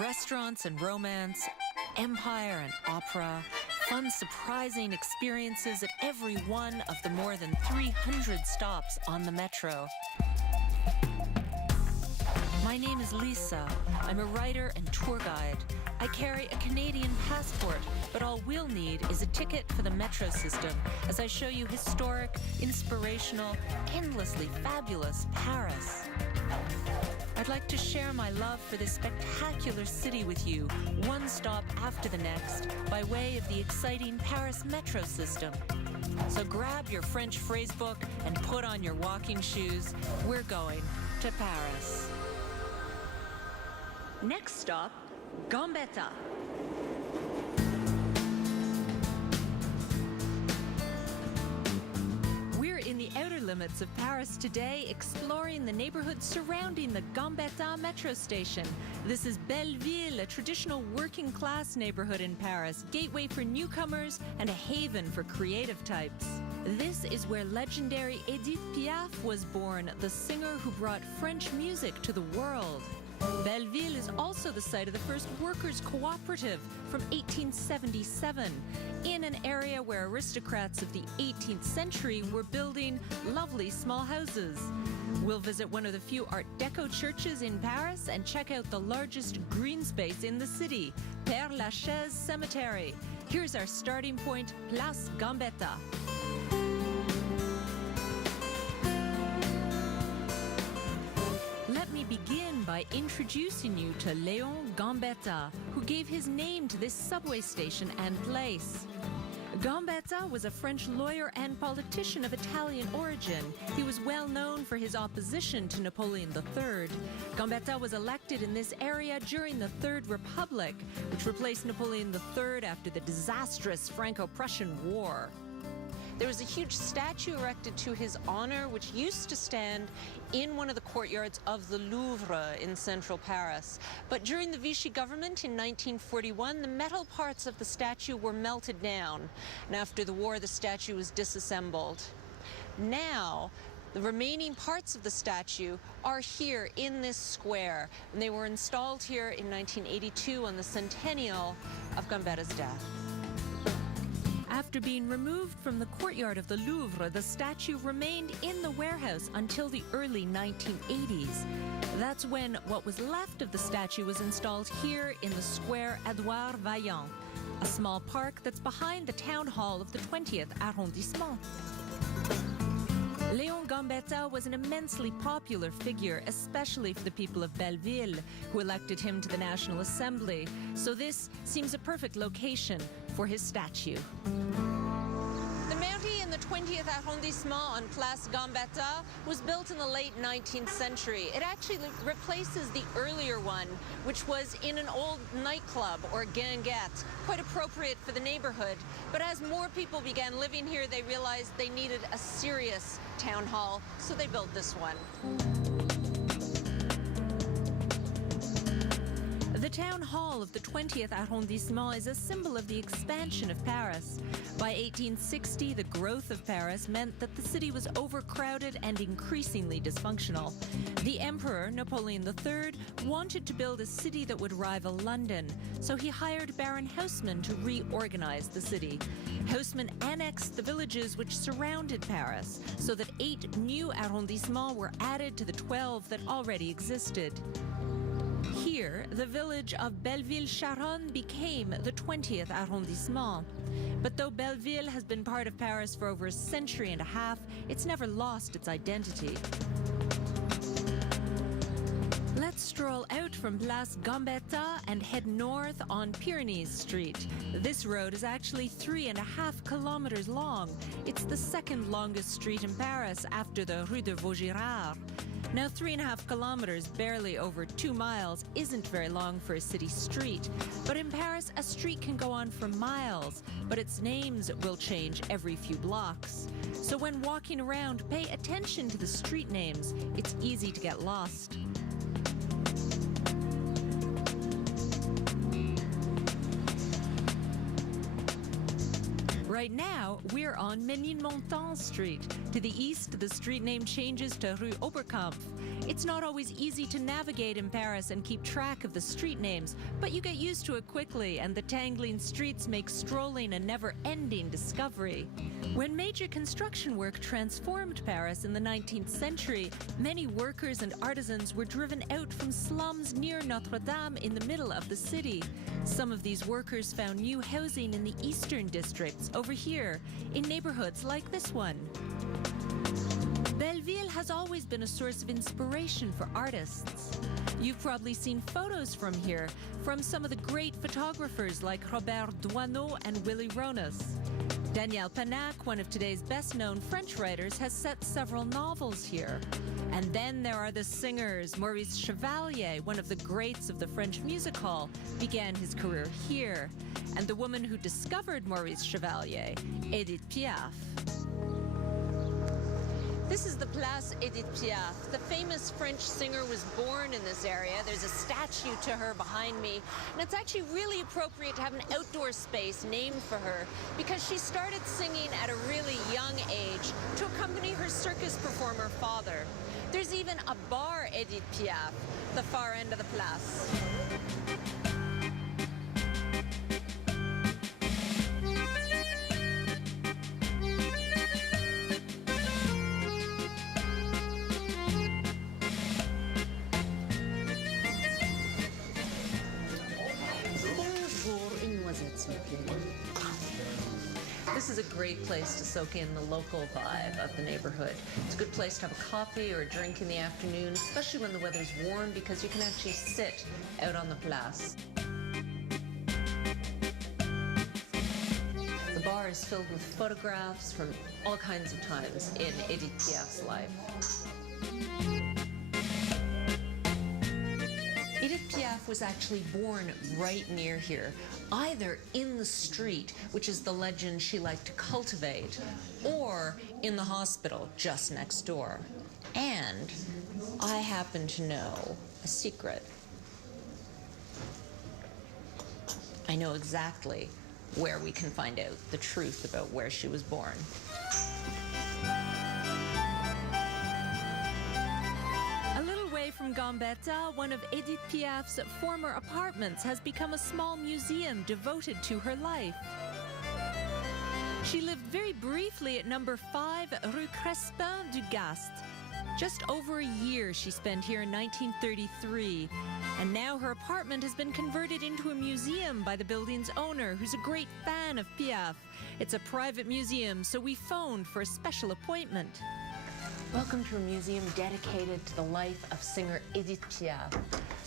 Restaurants and romance, empire and opera, fun, surprising experiences at every one of the more than 300 stops on the metro. My name is Lisa. I'm a writer and tour guide. I carry a Canadian passport, but all we'll need is a ticket for the metro system as I show you historic, inspirational, endlessly fabulous Paris. I'd like to share my love for this spectacular city with you, one stop after the next, by way of the exciting Paris metro system. So grab your French phrase book and put on your walking shoes. We're going to Paris. Next stop, Gambetta. We're in the outer limits of Paris today, exploring the neighborhood surrounding the Gambetta metro station. This is Belleville, a traditional working-class neighborhood in Paris, gateway for newcomers and a haven for creative types. This is where legendary Edith Piaf was born, the singer who brought French music to the world. Belleville is also the site of the first workers' cooperative from 1877, in an area where aristocrats of the 18th century were building lovely small houses. We'll visit one of the few Art Deco churches in Paris and check out the largest green space in the city, Père Lachaise Cemetery. Here's our starting point, Place Gambetta. Let me begin by introducing you to Léon Gambetta, who gave his name to this subway station and place. Gambetta was a French lawyer and politician of Italian origin. He was well known for his opposition to Napoleon III. Gambetta was elected in this area during the Third Republic, which replaced Napoleon III after the disastrous Franco-Prussian War. There was a huge statue erected to his honor, which used to stand in one of the courtyards of the Louvre in central Paris. But during the Vichy government in 1941, the metal parts of the statue were melted down. And after the war, the statue was disassembled. Now, the remaining parts of the statue are here in this square. And they were installed here in 1982 on the centennial of Gambetta's death. After being removed from the courtyard of the Louvre, the statue remained in the warehouse until the early 1980s. That's when what was left of the statue was installed here in the square Edouard Vaillant, a small park that's behind the town hall of the 20th arrondissement. Léon Gambetta was an immensely popular figure, especially for the people of Belleville, who elected him to the National Assembly. So this seems a perfect location for his statue. The Mountie in the 20th arrondissement on Place Gambetta was built in the late 19th century. It actually replaces the earlier one, which was in an old nightclub or guinguette, quite appropriate for the neighborhood. But as more people began living here, they realized they needed a serious town hall, so they built this one. The town hall of the 20th arrondissement is a symbol of the expansion of Paris. By 1860, the growth of Paris meant that the city was overcrowded and increasingly dysfunctional. The Emperor, Napoleon III, wanted to build a city that would rival London, so he hired Baron Haussmann to reorganize the city. Haussmann annexed the villages which surrounded Paris, so that 8 new arrondissements were added to the 12 that already existed. Here, the village of Belleville-Charonne became the 20th arrondissement. But though Belleville has been part of Paris for over a century and a half, it's never lost its identity. Let's stroll out from Place Gambetta and head north on Pyrenees Street. This road is actually 3.5 kilometers long. It's the second longest street in Paris after the Rue de Vaugirard. Now, 3.5 kilometers, barely over 2 miles, isn't very long for a city street. But in Paris, a street can go on for miles, but its names will change every few blocks. So when walking around, pay attention to the street names. It's easy to get lost. Right now, we're on Ménilmontant Street. To the east, the street name changes to Rue Oberkampf. It's not always easy to navigate in Paris and keep track of the street names, but you get used to it quickly, and the tangling streets make strolling a never-ending discovery. When major construction work transformed Paris in the 19th century, many workers and artisans were driven out from slums near Notre Dame in the middle of the city. Some of these workers found new housing in the eastern districts, over here, in neighborhoods like this one. Belleville has always been a source of inspiration for artists. You've probably seen photos from here, from some of the great photographers like Robert Doisneau and Willy Ronas. Daniel Pennac, one of today's best-known French writers, has set several novels here. And then there are the singers. Maurice Chevalier, one of the greats of the French music hall, began his career here. And the woman who discovered Maurice Chevalier, Edith Piaf. This is the Place Edith Piaf. The famous French singer was born in this area. There's a statue to her behind me. And it's actually really appropriate to have an outdoor space named for her because she started singing at a really young age to accompany her circus performer father. There's even a bar Edith Piaf, the far end of the place. This is a great place to soak in the local vibe of the neighborhood. It's a good place to have a coffee or a drink in the afternoon, especially when the weather's warm, because you can actually sit out on the place. The bar is filled with photographs from all kinds of times in Edith Piaf's life. Edith Piaf was actually born right near here, either in the street, which is the legend she liked to cultivate, or in the hospital just next door. And I happen to know a secret. I know exactly where we can find out the truth about where she was born. From Gambetta, one of Edith Piaf's former apartments has become a small museum devoted to her life. She lived very briefly at number 5 Rue Crespin du Gast. Just over a year she spent here in 1933, and now her apartment has been converted into a museum by the building's owner, who's a great fan of Piaf. It's a private museum, so we phoned for a special appointment. Welcome to a museum dedicated to the life of singer Edith Piaf.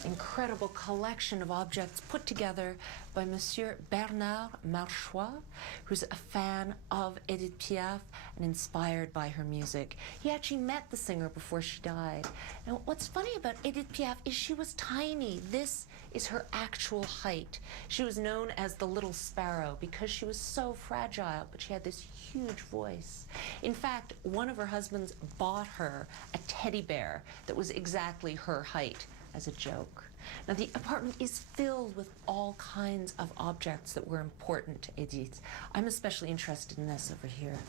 Incredible collection of objects put together by Monsieur Bernard Marchois, who's a fan of Edith Piaf and inspired by her music. He actually met the singer before she died. Now, what's funny about Edith Piaf is she was tiny. This is her actual height. She was known as the Little Sparrow because she was so fragile, but she had this huge voice. In fact, one of her husbands bought her a teddy bear that was exactly her height as a joke. Now, the apartment is filled with all kinds of objects that were important to Edith. I'm especially interested in this over here.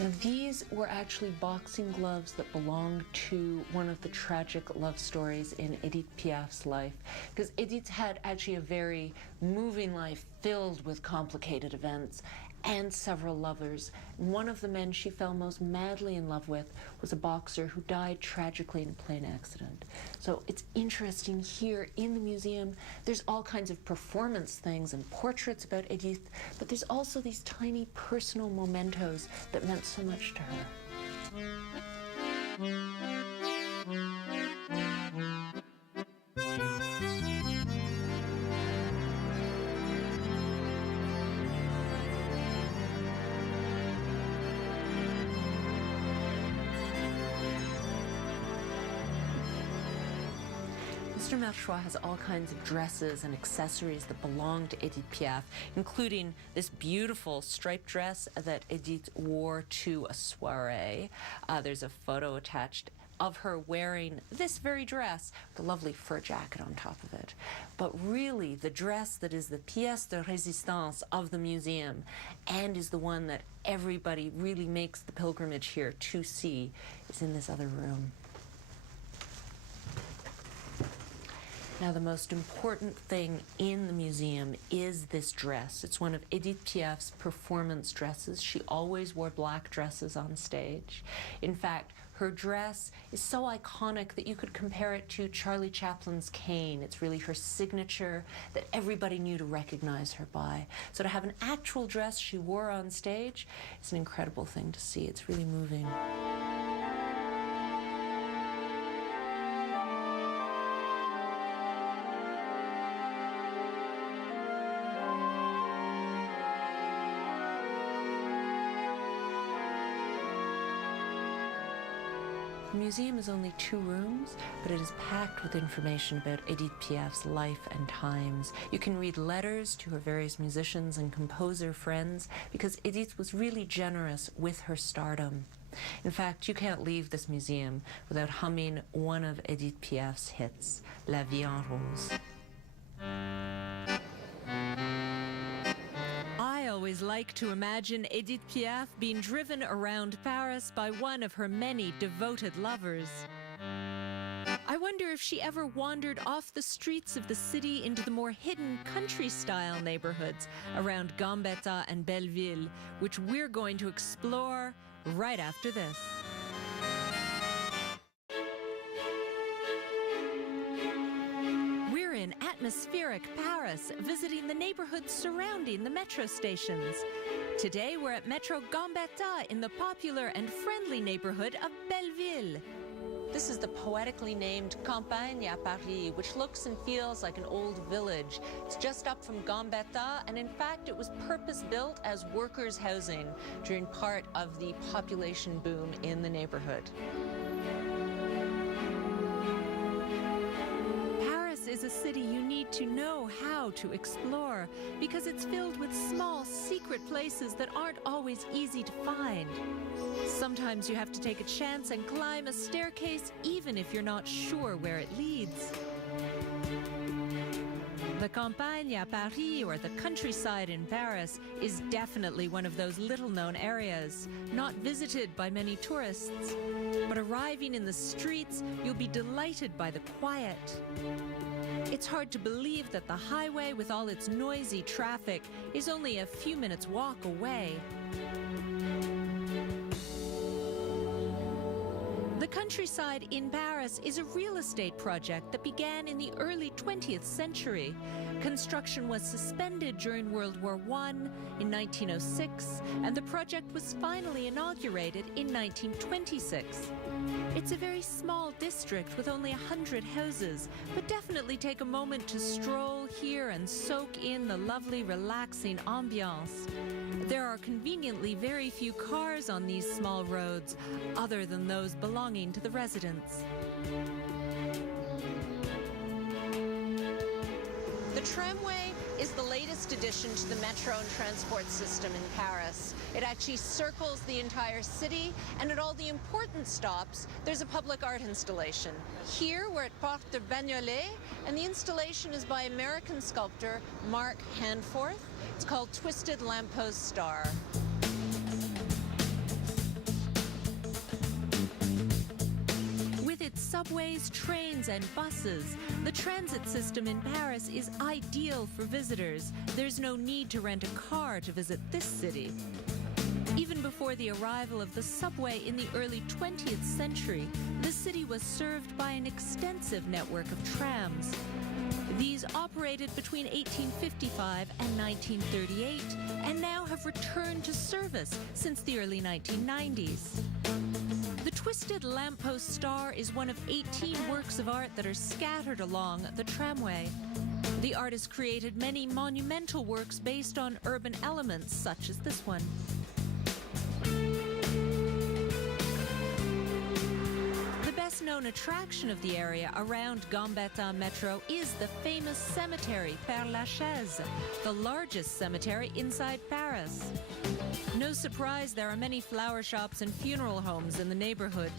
Now, these were actually boxing gloves that belonged to one of the tragic love stories in Edith Piaf's life, because Edith had actually a very moving life filled with complicated events and several lovers. One of the men she fell most madly in love with was a boxer who died tragically in a plane accident. So it's interesting here in the museum, there's all kinds of performance things and portraits about Edith, but there's also these tiny personal mementos that meant so much to her. Esther Merchois has all kinds of dresses and accessories that belong to Edith Piaf, including this beautiful striped dress that Edith wore to a soiree. There's a photo attached of her wearing this very dress with a lovely fur jacket on top of it. But really, the dress that is the pièce de résistance of the museum and is the one that everybody really makes the pilgrimage here to see is in this other room. Now, the most important thing in the museum is this dress. It's one of Edith Piaf's performance dresses. She always wore black dresses on stage. In fact, her dress is so iconic that you could compare it to Charlie Chaplin's cane. It's really her signature that everybody knew to recognize her by. So to have an actual dress she wore on stage is an incredible thing to see. It's really moving. The museum is only 2 rooms, but it is packed with information about Edith Piaf's life and times. You can read letters to her various musicians and composer friends because Edith was really generous with her stardom. In fact, you can't leave this museum without humming one of Edith Piaf's hits, La Vie en Rose. I always like to imagine Edith Piaf being driven around Paris by one of her many devoted lovers. I wonder if she ever wandered off the streets of the city into the more hidden country-style neighborhoods around Gambetta and Belleville, which we're going to explore right after this. In atmospheric Paris, visiting the neighborhoods surrounding the metro stations. Today we're at Metro Gambetta in the popular and friendly neighborhood of Belleville. This is the poetically named Campagne à Paris, which looks and feels like an old village. It's just up from Gambetta, and in fact it was purpose-built as workers' housing during part of the population boom in the neighborhood. Is a city you need to know how to explore because it's filled with small, secret places that aren't always easy to find. Sometimes you have to take a chance and climb a staircase even if you're not sure where it leads. The Campagne à Paris, or the countryside in Paris, is definitely one of those little-known areas, not visited by many tourists. But arriving in the streets, you'll be delighted by the quiet. It's hard to believe that the highway, with all its noisy traffic, is only a few minutes' walk away. The countryside in Paris is a real estate project that began in the early 20th century. Construction was suspended during World War I in 1906, and the project was finally inaugurated in 1926. It's a very small district with only 100 houses, but definitely take a moment to stroll here and soak in the lovely, relaxing ambiance. There are conveniently very few cars on these small roads, other than those belonging to the residents. The tramway is the latest addition to the metro and transport system in Paris. It actually circles the entire city, and at all the important stops, there's a public art installation. Here, we're at Porte de Bagnolet, and the installation is by American sculptor Mark Hanforth. It's called Twisted Lamppost Star. Subways, trains, and buses, the transit system in Paris is ideal for visitors. There's no need to rent a car to visit this city. Even before the arrival of the subway in the early 20th century, the city was served by an extensive network of trams. These operated between 1855 and 1938 and now have returned to service since the early 1990s. The Twisted Lamppost Star is one of 18 works of art that are scattered along the tramway. The artist created many monumental works based on urban elements, such as this one. known attraction of the area around Gambetta Metro is the famous cemetery Père Lachaise, the largest cemetery inside Paris. No surprise, there are many flower shops and funeral homes in the neighborhood.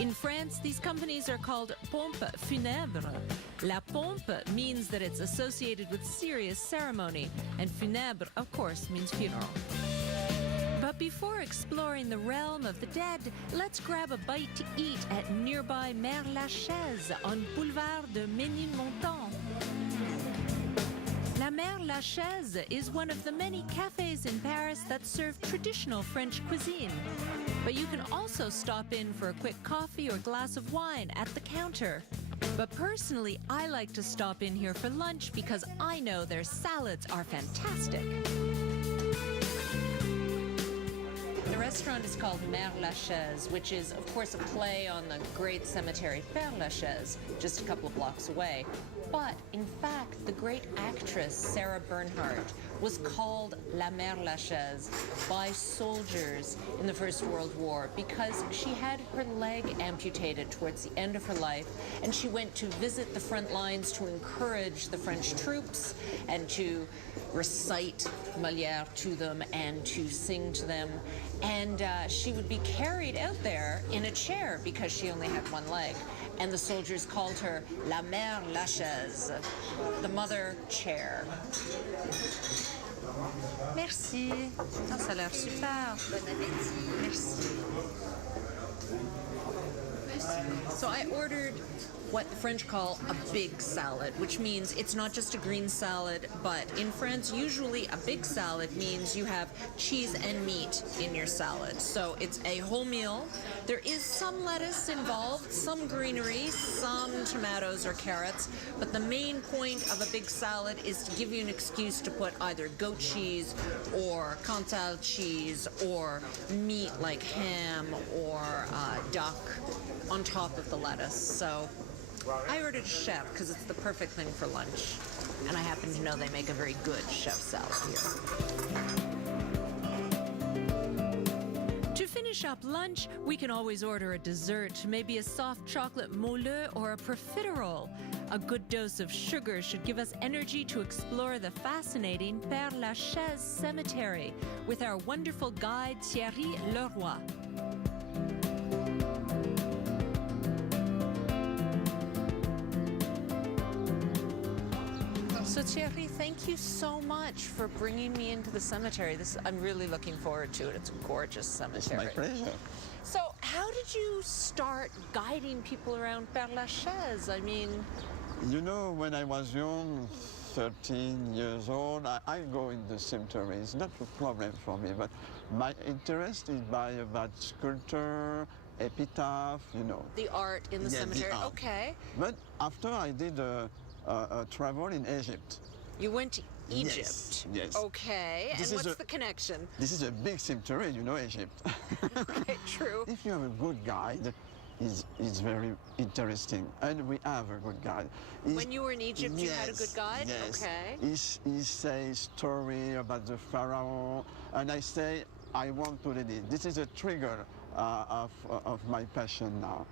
In France, these companies are called pompes funèbres. La pompe means that it's associated with serious ceremony, and funèbre, of course, means funeral. But before exploring the realm of the dead, let's grab a bite to eat at nearby Mère Lachaise on Boulevard de Ménilmontant. La Mère Lachaise is one of the many cafes in Paris that serve traditional French cuisine. But you can also stop in for a quick coffee or glass of wine at the counter. But personally, I like to stop in here for lunch because I know their salads are fantastic. The restaurant is called Mère Lachaise, which is, of course, a play on the great cemetery Père Lachaise, just a couple of blocks away. But, in fact, the great actress Sarah Bernhardt was called La Mère Lachaise by soldiers in the First World War because she had her leg amputated towards the end of her life, and she went to visit the front lines to encourage the French troops and to recite Molière to them and to sing to them. And she would be carried out there in a chair because she only had one leg. And the soldiers called her La Mère Lachaise, the mother chair. Merci. Oh, ça a l'air super. Bon appétit. Merci. So I ordered what the French call a big salad, which means it's not just a green salad, but in France, usually a big salad means you have cheese and meat in your salad. So it's a whole meal. There is some lettuce involved, some greenery, some tomatoes or carrots, but the main point of a big salad is to give you an excuse to put either goat cheese or Cantal cheese or meat like ham or duck on top of the lettuce. So I ordered a chef because it's the perfect thing for lunch. And I happen to know they make a very good chef salad here. To finish up lunch, we can always order a dessert, maybe a soft chocolate moelleux or a profiterole. A good dose of sugar should give us energy to explore the fascinating Père Lachaise cemetery with our wonderful guide Thierry Leroy. So Thierry, thank you so much for bringing me into the cemetery. I'm really looking forward to it. It's a gorgeous cemetery. It's my pleasure. So how did you start guiding people around Père Lachaise? I mean... You know, when I was young, 13 years old, I go in the cemetery. It's not a problem for me, but my interest is about sculpture, epitaph, you know. The art in the cemetery, the art. Okay. But after I did a travel in Egypt. You went to Egypt? Yes. Okay, and what's the connection? This is a big cemetery, you know, Egypt. Okay, true. If you have a good guide, it's very interesting, and we have a good guide. When you were in Egypt, you had a good guide? Yes. Okay. He says story about the pharaoh, and I say, I want to read it. This is a trigger of my passion now.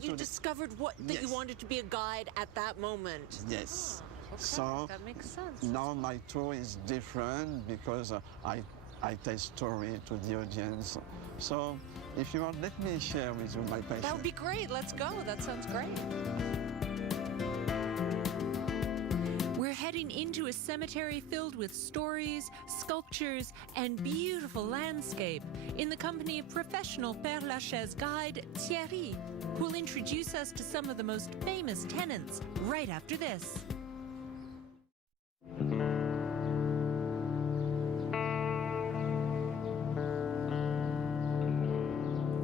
You discovered that you wanted to be a guide at that moment. Yes. Okay, so that makes sense. Now my tour is different because I tell story to the audience. So if you want, let me share with you my passion. That would be great. Let's go. That sounds great. We're heading into a cemetery filled with stories, sculptures, and beautiful landscape in the company of professional Père Lachaise guide Thierry, who will introduce us to some of the most famous tenants right after this.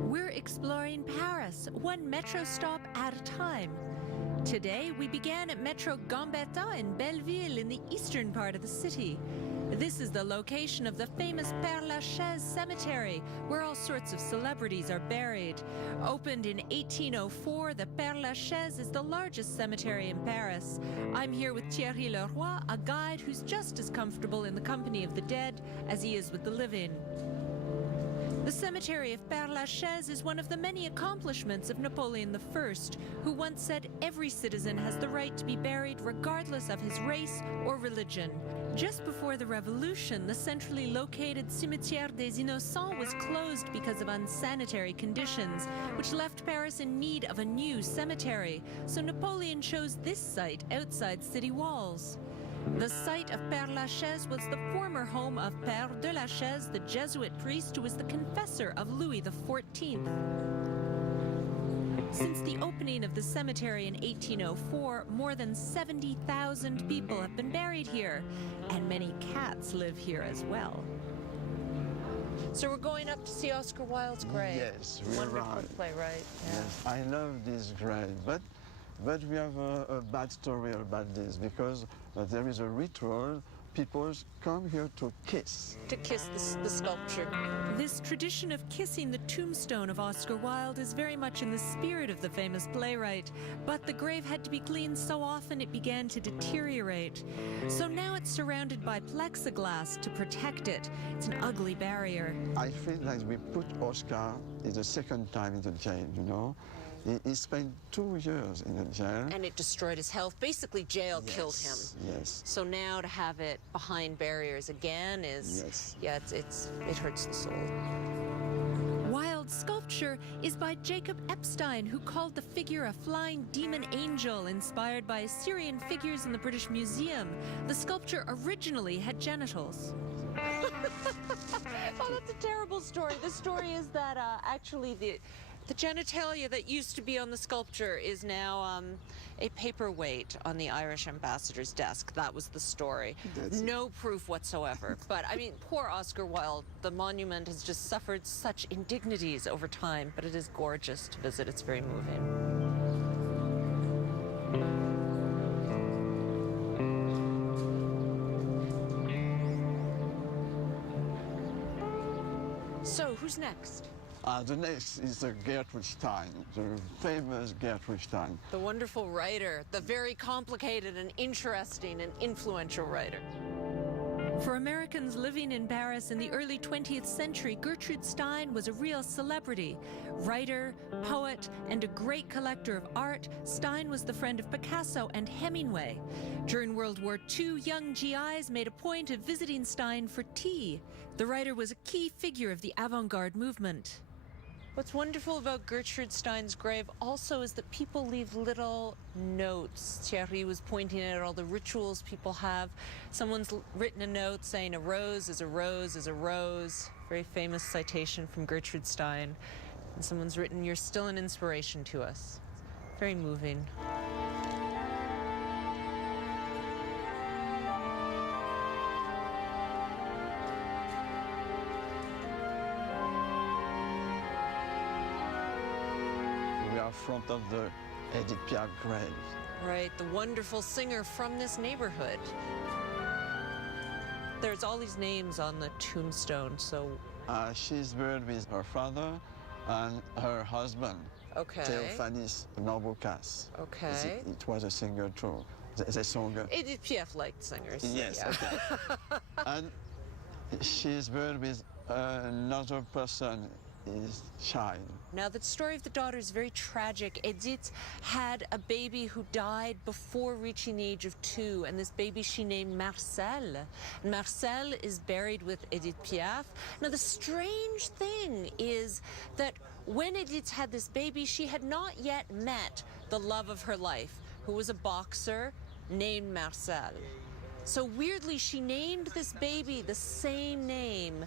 We're exploring Paris, one metro stop at a time. Today, we began at Metro Gambetta in Belleville in the eastern part of the city. This is the location of the famous Père Lachaise cemetery, where all sorts of celebrities are buried. Opened in 1804, the Père Lachaise is the largest cemetery in Paris. I'm here with Thierry Leroy, a guide who's just as comfortable in the company of the dead as he is with the living. The cemetery of Père-Lachaise is one of the many accomplishments of Napoleon I, who once said every citizen has the right to be buried regardless of his race or religion. Just before the Revolution, the centrally located Cimetière des Innocents was closed because of unsanitary conditions, which left Paris in need of a new cemetery. So Napoleon chose this site outside city walls. The site of Père-Lachaise was the former home of Père de Lachaise, the Jesuit priest who was the confessor of Louis XIV. Since the opening of the cemetery in 1804, more than 70,000 people have been buried here, and many cats live here as well. So we're going up to see Oscar Wilde's grave. Yes, we're Wonderful right. playwright. Yeah. Yes, I love this grave, but we have a bad story about this because there is a ritual. People come here to kiss. To kiss the sculpture. This tradition of kissing the tombstone of Oscar Wilde is very much in the spirit of the famous playwright, but the grave had to be cleaned so often it began to deteriorate. So now it's surrounded by plexiglass to protect it. It's an ugly barrier. I feel like we put Oscar the second time in the jail, you know. He spent 2 years in the jail. And it destroyed his health. Basically, jail killed him. Yes. So now to have it behind barriers again is, Yes. yeah, it hurts the soul. Wilde's sculpture is by Jacob Epstein, who called the figure a flying demon angel inspired by Assyrian figures in the British Museum. The sculpture originally had genitals. Oh, that's a terrible story. The story is that actually the genitalia that used to be on the sculpture is now a paperweight on the Irish ambassador's desk. That was the story. No proof whatsoever. But, I mean, poor Oscar Wilde. The monument has just suffered such indignities over time, but it is gorgeous to visit. It's very moving. So, who's next? The next is Gertrude Stein, the famous Gertrude Stein. The wonderful writer, the very complicated and interesting and influential writer. For Americans living in Paris in the early 20th century, Gertrude Stein was a real celebrity. Writer, poet, and a great collector of art, Stein was the friend of Picasso and Hemingway. During World War II, young GIs made a point of visiting Stein for tea. The writer was a key figure of the avant-garde movement. What's wonderful about Gertrude Stein's grave also is that people leave little notes. Thierry was pointing out all the rituals people have. Someone's written a note saying a rose is a rose is a rose. Very famous citation from Gertrude Stein. And someone's written, "You're still an inspiration to us." Very moving. Front of the Edith Piaf grave. Right, the wonderful singer from this neighborhood. There's all these names on the tombstone, so... She's buried with her father and her husband, Okay. Théophanie Norbocas. Okay. It was a singer too. They song. Edith Piaf liked singers. Yes, Yeah. okay. And she's buried with another person, his child. Now, the story of the daughter is very tragic. Edith had a baby who died before reaching the age of 2, and this baby she named Marcel. And Marcel is buried with Edith Piaf. Now, the strange thing is that when Edith had this baby, she had not yet met the love of her life, who was a boxer named Marcel. So weirdly, she named this baby the same name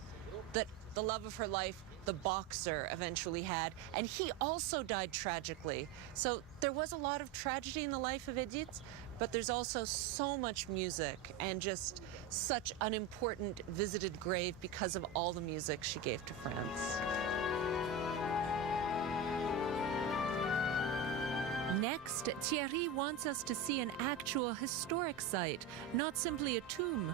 that the love of her life, the boxer, eventually had, and he also died tragically. So there was a lot of tragedy in the life of Edith, but there's also so much music and just such an important visited grave because of all the music she gave to France. Next, Thierry wants us to see an actual historic site, not simply a tomb.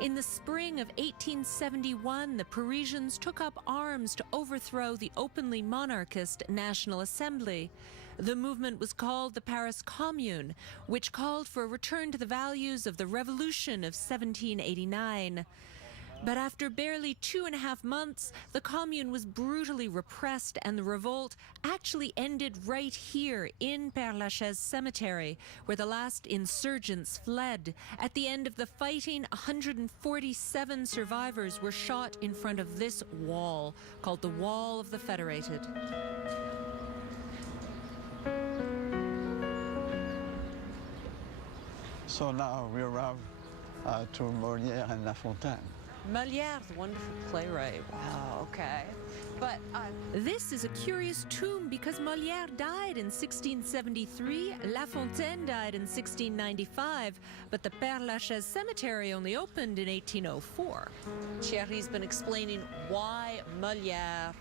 In the spring of 1871, the Parisians took up arms to overthrow the openly monarchist National Assembly. The movement was called the Paris Commune, which called for a return to the values of the Revolution of 1789. But after barely 2.5 months, the commune was brutally repressed and the revolt actually ended right here in Père-Lachaise cemetery, where the last insurgents fled. At the end of the fighting, 147 survivors were shot in front of this wall, called the Wall of the Federated. So now we arrive to Molière and La Fontaine. Molière, the wonderful playwright. Wow, okay. But this is a curious tomb because Molière died in 1673, La Fontaine died in 1695, but the Père-Lachaise cemetery only opened in 1804. Thierry's been explaining why Molière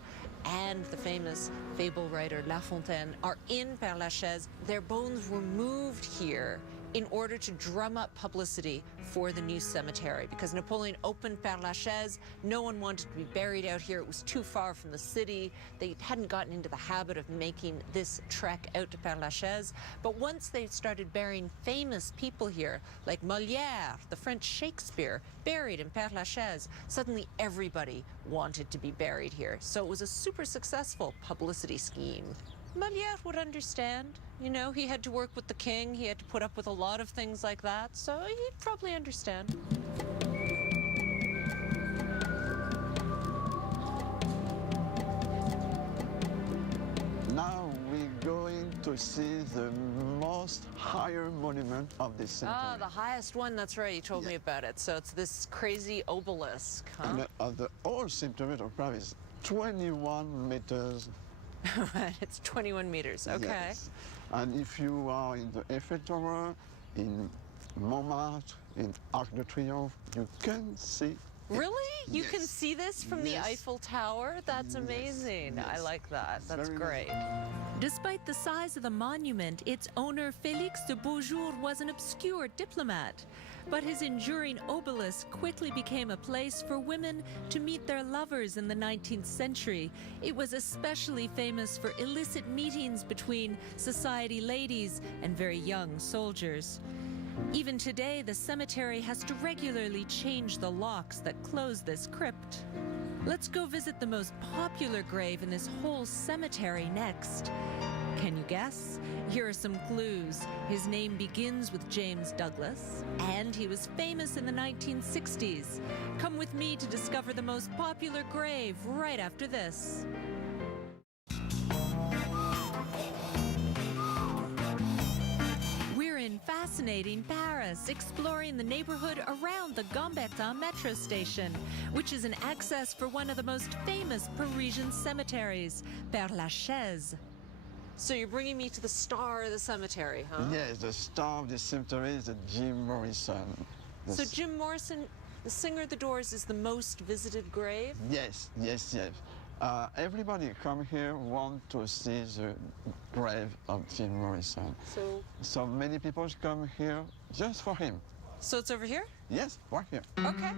and the famous fable writer La Fontaine are in Père-Lachaise. Their bones were moved here in order to drum up publicity for the new cemetery. Because Napoleon opened Père-Lachaise, no one wanted to be buried out here. It was too far from the city. They hadn't gotten into the habit of making this trek out to Père-Lachaise. But once they started burying famous people here, like Molière, the French Shakespeare, buried in Père-Lachaise, suddenly everybody wanted to be buried here. So it was a super successful publicity scheme. Molière would understand. You know, he had to work with the king. He had to put up with a lot of things like that. So he'd probably understand. Now we're going to see the most higher monument of this cemetery. Ah, the highest one. That's right. You told me about it. So it's this crazy obelisk, huh? And the old cemetery of Paris is 21 meters. Right, it's 21 meters. Okay. Yes. And if you are in the Eiffel Tower, in Montmartre, in Arc de Triomphe, you can see. Really? You Yes. can see this from the Yes. Eiffel Tower? That's amazing. Yes. I like that. That's Very great. Despite the size of the monument, its owner, Félix de Beaujour, was an obscure diplomat. But his enduring obelisk quickly became a place for women to meet their lovers in the 19th century. It was especially famous for illicit meetings between society ladies and very young soldiers. Even today, the cemetery has to regularly change the locks that close this crypt. Let's go visit the most popular grave in this whole cemetery next. Can you guess? Here are some clues. His name begins with James Douglas, and he was famous in the 1960s. Come with me to discover the most popular grave right after this. We're in fascinating Paris, exploring the neighborhood around the Gambetta metro station, which is an access for one of the most famous Parisian cemeteries, Père-Lachaise. So you're bringing me to the star of the cemetery, huh? Yes, the star of the cemetery is Jim Morrison. So Jim Morrison, the singer of the Doors, is the most visited grave? Yes, yes, yes. Everybody come here want to see the grave of Jim Morrison. So many people come here just for him. So it's over here? Yes, right here. Okay.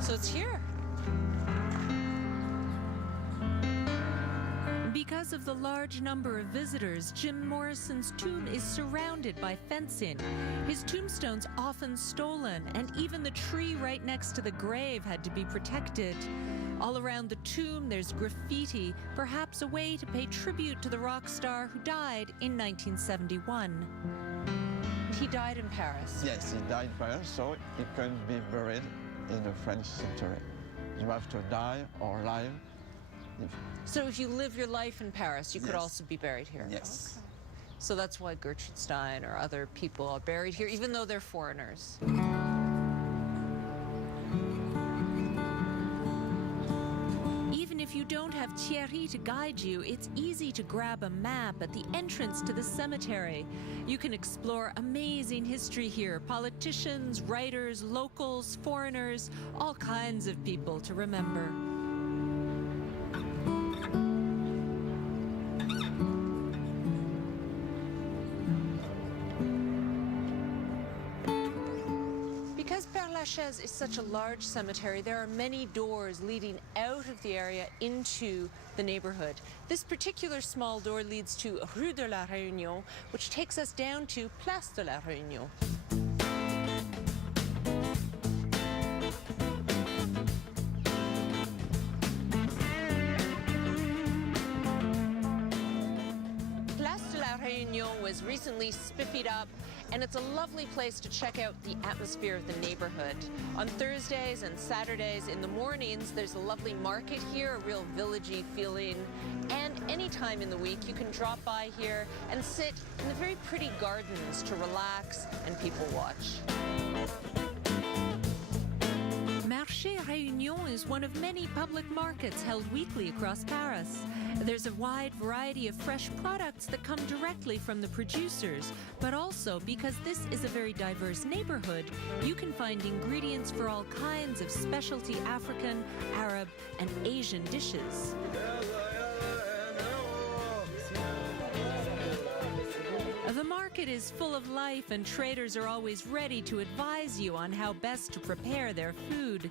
So it's here. Because of the large number of visitors, Jim Morrison's tomb is surrounded by fencing. His tombstone's often stolen, and even the tree right next to the grave had to be protected. All around the tomb, there's graffiti, perhaps a way to pay tribute to the rock star who died in 1971. He died in Paris. Yes, he died in Paris, so he can be buried in a French cemetery. You have to die or live. So if you live your life in Paris, you could Yes. also be buried here? Yes. Okay. So that's why Gertrude Stein or other people are buried here, even though they're foreigners. Even if you don't have Thierry to guide you, it's easy to grab a map at the entrance to the cemetery. You can explore amazing history here, politicians, writers, locals, foreigners, all kinds of people to remember. Because Père-Lachaise is such a large cemetery, there are many doors leading out of the area into the neighborhood. This particular small door leads to Rue de la Réunion, which takes us down to Place de la Réunion. Réunion was recently spiffied up, and it's a lovely place to check out the atmosphere of the neighborhood. On Thursdays and Saturdays in the mornings, there's a lovely market here, a real villagey feeling. And any time in the week, you can drop by here and sit in the very pretty gardens to relax and people watch. Marché Réunion is one of many public markets held weekly across Paris. There's a wide variety of fresh products that come directly from the producers, but also because this is a very diverse neighborhood, you can find ingredients for all kinds of specialty African, Arab, and Asian dishes. The market is full of life, and traders are always ready to advise you on how best to prepare their food.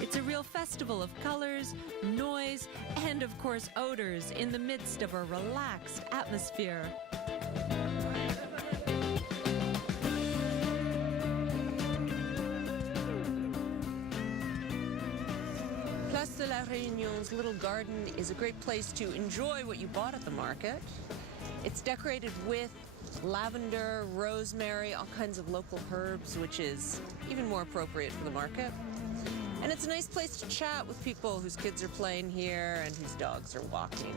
It's a real festival of colors, noise, and of course odors in the midst of a relaxed atmosphere. Place de la Réunion's little garden is a great place to enjoy what you bought at the market. It's decorated with lavender, rosemary, all kinds of local herbs, which is even more appropriate for the market. And it's a nice place to chat with people whose kids are playing here and whose dogs are walking.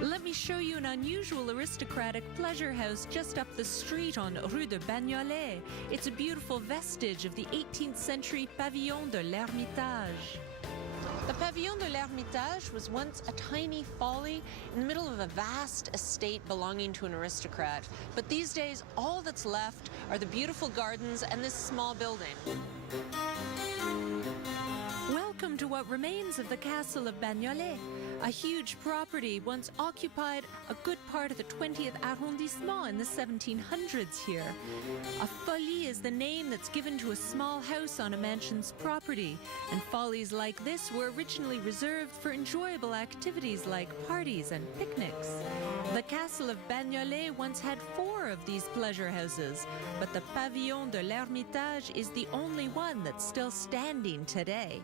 Let me show you an unusual aristocratic pleasure house just up the street on Rue de Bagnolet. It's a beautiful vestige of the 18th century Pavillon de l'Ermitage. The Pavillon de l'Ermitage was once a tiny folly in the middle of a vast estate belonging to an aristocrat. But these days, all that's left are the beautiful gardens and this small building. Welcome to what remains of the castle of Bagnolet, a huge property once occupied a good part of the 20th arrondissement in the 1700s here. A folie is the name that's given to a small house on a mansion's property, and follies like this were originally reserved for enjoyable activities like parties and picnics. The castle of Bagnolet once had 4 of these pleasure houses, but the Pavillon de l'Ermitage is the only one that's still standing today.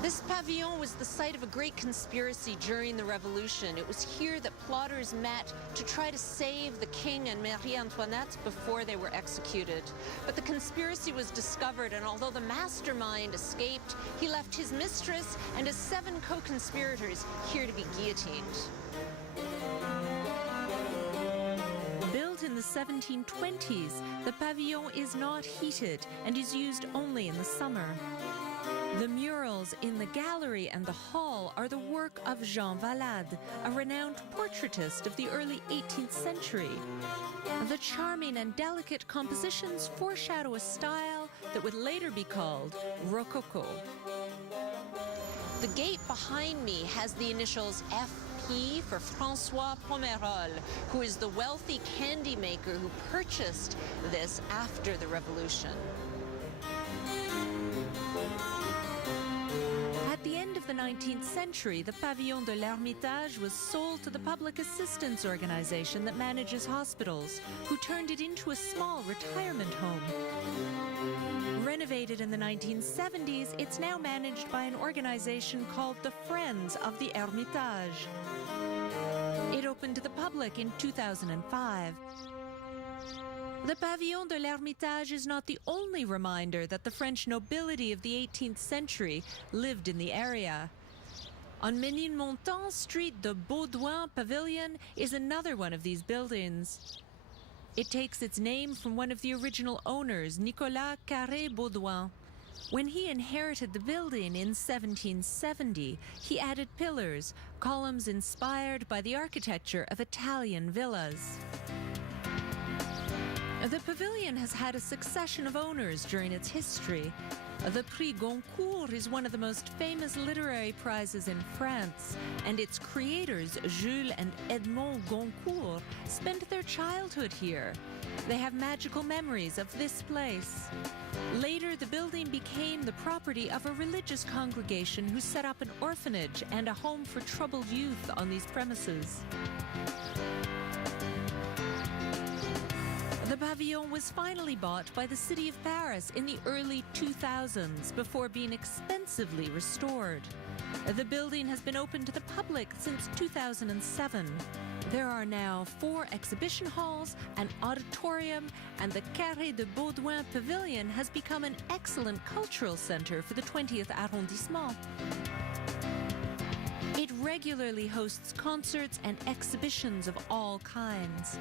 This pavilion was the site of a great conspiracy during the Revolution. It was here that plotters met to try to save the king and Marie Antoinette before they were executed. But the conspiracy was discovered, and although the mastermind escaped, he left his mistress and his 7 co-conspirators here to be guillotined. Built in the 1720s, the pavilion is not heated and is used only in the summer. The murals in the gallery and the hall are the work of Jean Valade, a renowned portraitist of the early 18th century. The charming and delicate compositions foreshadow a style that would later be called Rococo. The gate behind me has the initials FP for François Pomerol, who is the wealthy candy maker who purchased this after the Revolution. At the end of the 19th century, the Pavillon de l'Ermitage was sold to the Public Assistance Organization that manages hospitals, who turned it into a small retirement home. Renovated in the 1970s, it's now managed by an organization called the Friends of the Hermitage. It opened to the public in 2005. The Pavillon de l'Ermitage is not the only reminder that the French nobility of the 18th century lived in the area. On Ménilmontant Street, the Baudouin Pavilion is another one of these buildings. It takes its name from one of the original owners, Nicolas Carré Baudouin. When he inherited the building in 1770, he added pillars, columns inspired by the architecture of Italian villas. The pavilion has had a succession of owners during its history. The Prix Goncourt is one of the most famous literary prizes in France, and its creators, Jules and Edmond Goncourt, spent their childhood here. They have magical memories of this place. Later, the building became the property of a religious congregation who set up an orphanage and a home for troubled youth on these premises. The pavilion was finally bought by the city of Paris in the early 2000s before being expensively restored. The building has been open to the public since 2007. There are now 4 exhibition halls, an auditorium, and the Carré de Baudouin Pavilion has become an excellent cultural center for the 20th arrondissement. It regularly hosts concerts and exhibitions of all kinds.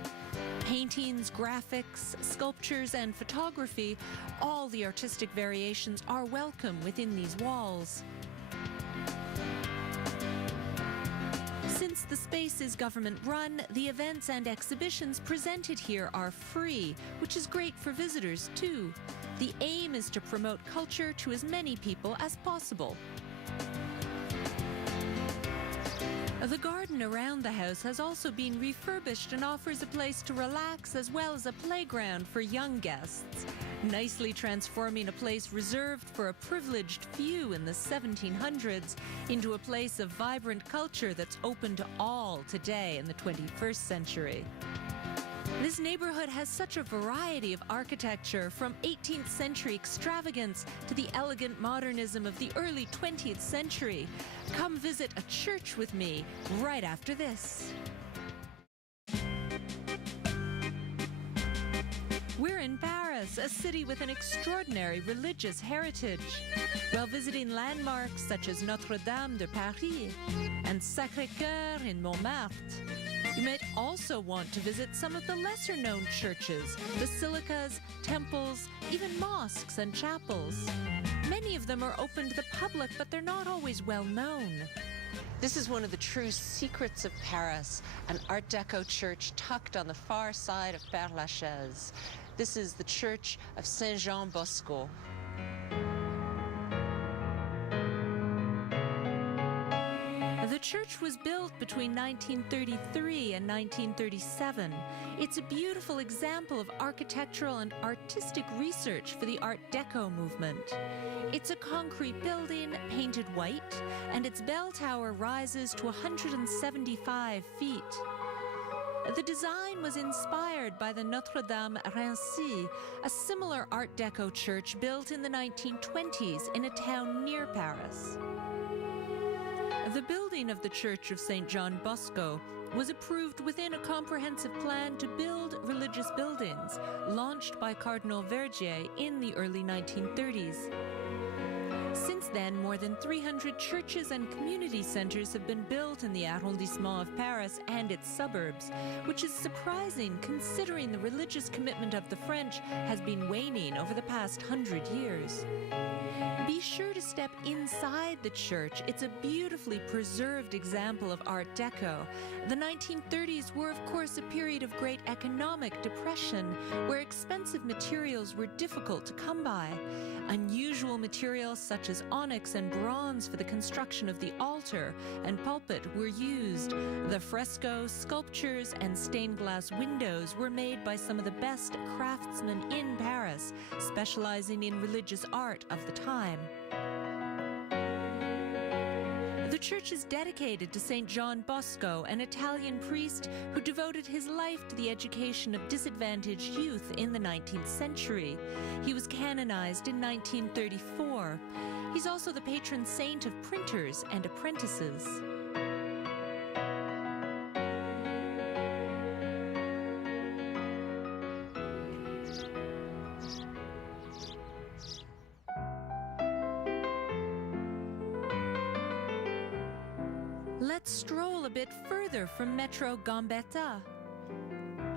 Paintings, graphics, sculptures, and photography, all the artistic variations are welcome within these walls. Since the space is government-run, the events and exhibitions presented here are free, which is great for visitors too. The aim is to promote culture to as many people as possible. The garden around the house has also been refurbished and offers a place to relax as well as a playground for young guests, nicely transforming a place reserved for a privileged few in the 1700s into a place of vibrant culture that's open to all today in the 21st century. This neighborhood has such a variety of architecture, from 18th century extravagance to the elegant modernism of the early 20th century. Come visit a church with me right after this. We're in Paris, a city with an extraordinary religious heritage. While visiting landmarks such as Notre-Dame de Paris and Sacré-Cœur in Montmartre, you might also want to visit some of the lesser-known churches, basilicas, temples, even mosques and chapels. Many of them are open to the public, but they're not always well known. This is one of the true secrets of Paris, an Art Deco church tucked on the far side of Père Lachaise. This is the Church of Saint-Jean-Bosco. The church was built between 1933 and 1937. It's a beautiful example of architectural and artistic research for the Art Deco movement. It's a concrete building, painted white, and its bell tower rises to 175 feet. The design was inspired by the Notre-Dame Raincy, a similar Art Deco church built in the 1920s in a town near Paris. The building of the Church of St. John Bosco was approved within a comprehensive plan to build religious buildings, launched by Cardinal Verdier in the early 1930s. Since then, more than 300 churches and community centers have been built in the arrondissement of Paris and its suburbs, which is surprising considering the religious commitment of the French has been waning over the past 100 years. Be sure to step inside the church. It's a beautifully preserved example of Art Deco. The 1930s were, of course, a period of great economic depression, where expensive materials were difficult to come by. Unusual materials such as onyx and bronze for the construction of the altar and pulpit were used. The frescoes, sculptures, and stained glass windows were made by some of the best craftsmen in Paris, specializing in religious art of the time. The church is dedicated to St. John Bosco, an Italian priest who devoted his life to the education of disadvantaged youth in the 19th century. He was canonized in 1934. He's also the patron saint of printers and apprentices. Let's stroll a bit further from Metro Gambetta.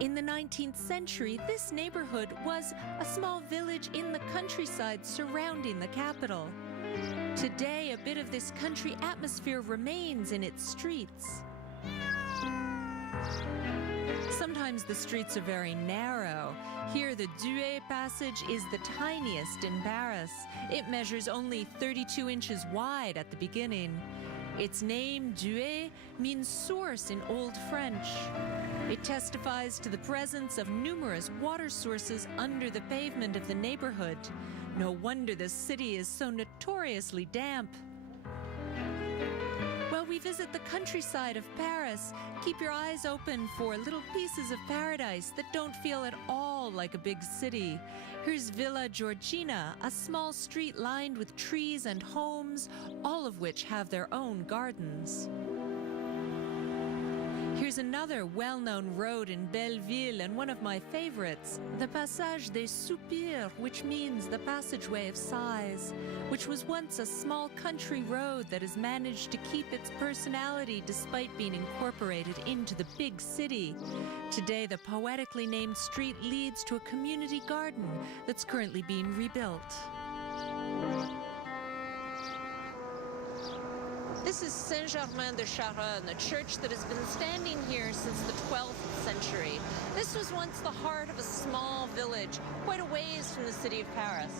In the 19th century, this neighborhood was a small village in the countryside surrounding the capital. Today, a bit of this country atmosphere remains in its streets. Sometimes the streets are very narrow. Here, the Douai passage is the tiniest in Paris. It measures only 32 inches wide at the beginning. Its name, Douai, means source in Old French. It testifies to the presence of numerous water sources under the pavement of the neighborhood. No wonder the city is so notoriously damp. While we visit the countryside of Paris, keep your eyes open for little pieces of paradise that don't feel at all like a big city. Here's Villa Georgina, a small street lined with trees and homes, all of which have their own gardens. Here's another well-known road in Belleville and one of my favorites, the Passage des Soupirs, which means the passageway of sighs, which was once a small country road that has managed to keep its personality despite being incorporated into the big city. Today, the poetically named street leads to a community garden that's currently being rebuilt. This is Saint-Germain-de-Charonne, a church that has been standing here since the 12th century. This was once the heart of a small village, quite a ways from the city of Paris.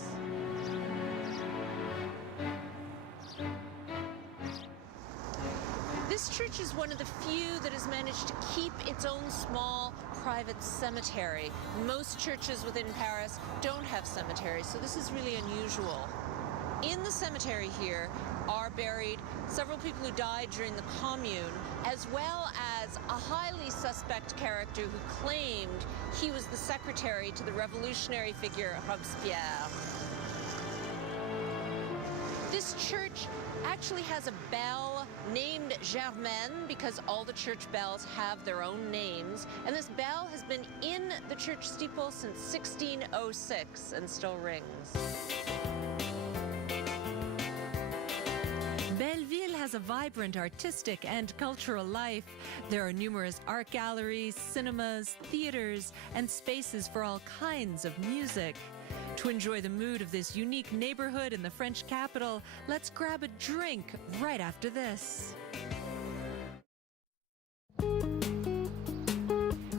This church is one of the few that has managed to keep its own small private cemetery. Most churches within Paris don't have cemeteries, so this is really unusual. In the cemetery here are buried several people who died during the Commune, as well as a highly suspect character who claimed he was the secretary to the revolutionary figure Robespierre. This church actually has a bell named Germaine because all the church bells have their own names, and this bell has been in the church steeple since 1606 and still rings. Belleville has a vibrant artistic and cultural life. There are numerous art galleries, cinemas, theaters, and spaces for all kinds of music. To enjoy the mood of this unique neighborhood in the French capital, let's grab a drink right after this.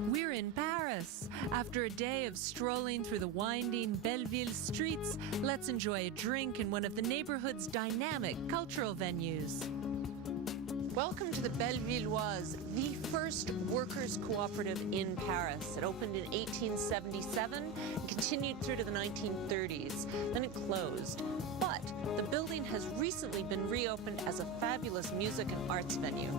We're in Paris. After a day of strolling through the winding Belleville streets, let's enjoy a drink in one of the neighborhood's dynamic cultural venues. Welcome to the Bellevilloise, the first workers' cooperative in Paris. It opened in 1877 and continued through to the 1930s. Then it closed. But the building has recently been reopened as a fabulous music and arts venue.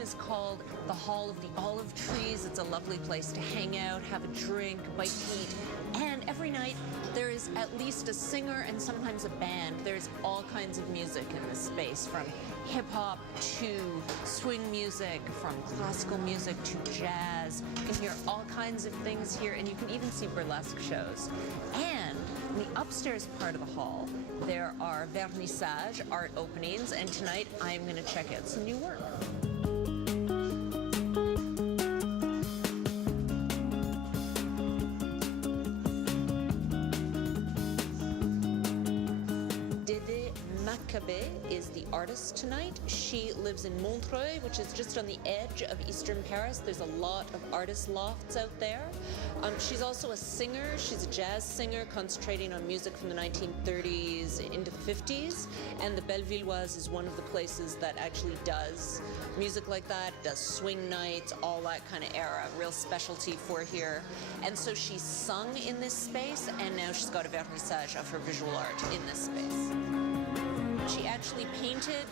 Is called the Hall of the Olive Trees. It's a lovely place to hang out, have a drink, bite to eat, and every night there is at least a singer and sometimes a band. There's all kinds of music in this space, from hip-hop to swing music, from classical music to jazz. You can hear all kinds of things here, and you can even see burlesque shows. And in the upstairs part of the hall, there are vernissage, art openings, and tonight I'm going to check out some new work. Is the artist tonight. She lives in Montreuil, which is just on the edge of eastern Paris. There's a lot of artist lofts out there. She's also a singer. She's a jazz singer concentrating on music from the 1930s into the 50s. And the Bellevilloise is one of the places that actually does music like that, does swing nights, all that kind of era, real specialty for here. And so she's sung in this space, and now she's got a vernissage of her visual art in this space. She actually painted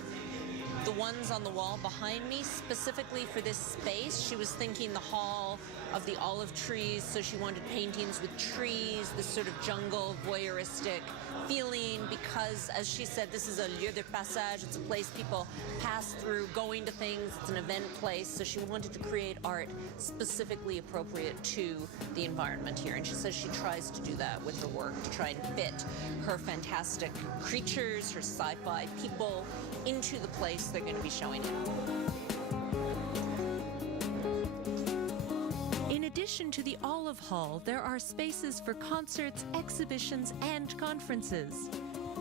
the ones on the wall behind me specifically for this space. She was thinking the Hall of the Olive Trees, so she wanted paintings with trees, this sort of jungle, voyeuristic feeling, because, as she said, this is a lieu de passage. It's a place people pass through, going to things. It's an event place, so she wanted to create art specifically appropriate to the environment here, and she says she tries to do that with her work, to try and fit her fantastic creatures, her sci-fi people, into the place they're going to be showing it. In addition to the Olive Hall, there are spaces for concerts, exhibitions, and conferences.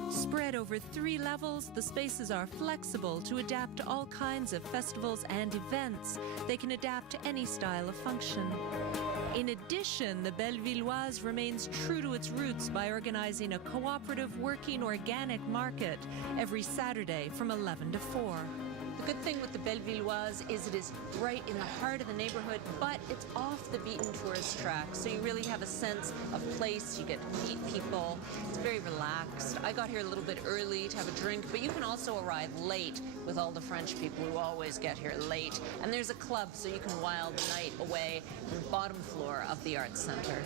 Spread over 3 levels, the spaces are flexible to adapt to all kinds of festivals and events. They can adapt to any style of function. In addition, the Bellevilloise remains true to its roots by organizing a cooperative working organic market every Saturday from 11 to 4. The good thing with the Bellevilloise is it is right in the heart of the neighborhood, but it's off the beaten tourist track, so you really have a sense of place. You get to meet people. It's very relaxed. I got here a little bit early to have a drink, but you can also arrive late with all the French people who always get here late. And there's a club, so you can while the night away on the bottom floor of the Arts Center.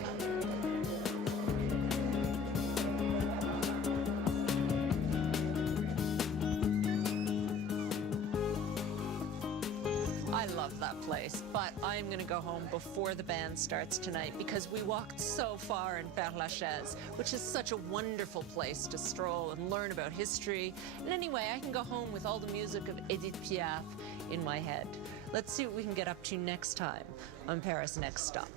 I love that place, but I'm going to go home before the band starts tonight because we walked so far in Père Lachaise, which is such a wonderful place to stroll and learn about history. And anyway, I can go home with all the music of Edith Piaf in my head. Let's see what we can get up to next time on Paris Next Stop.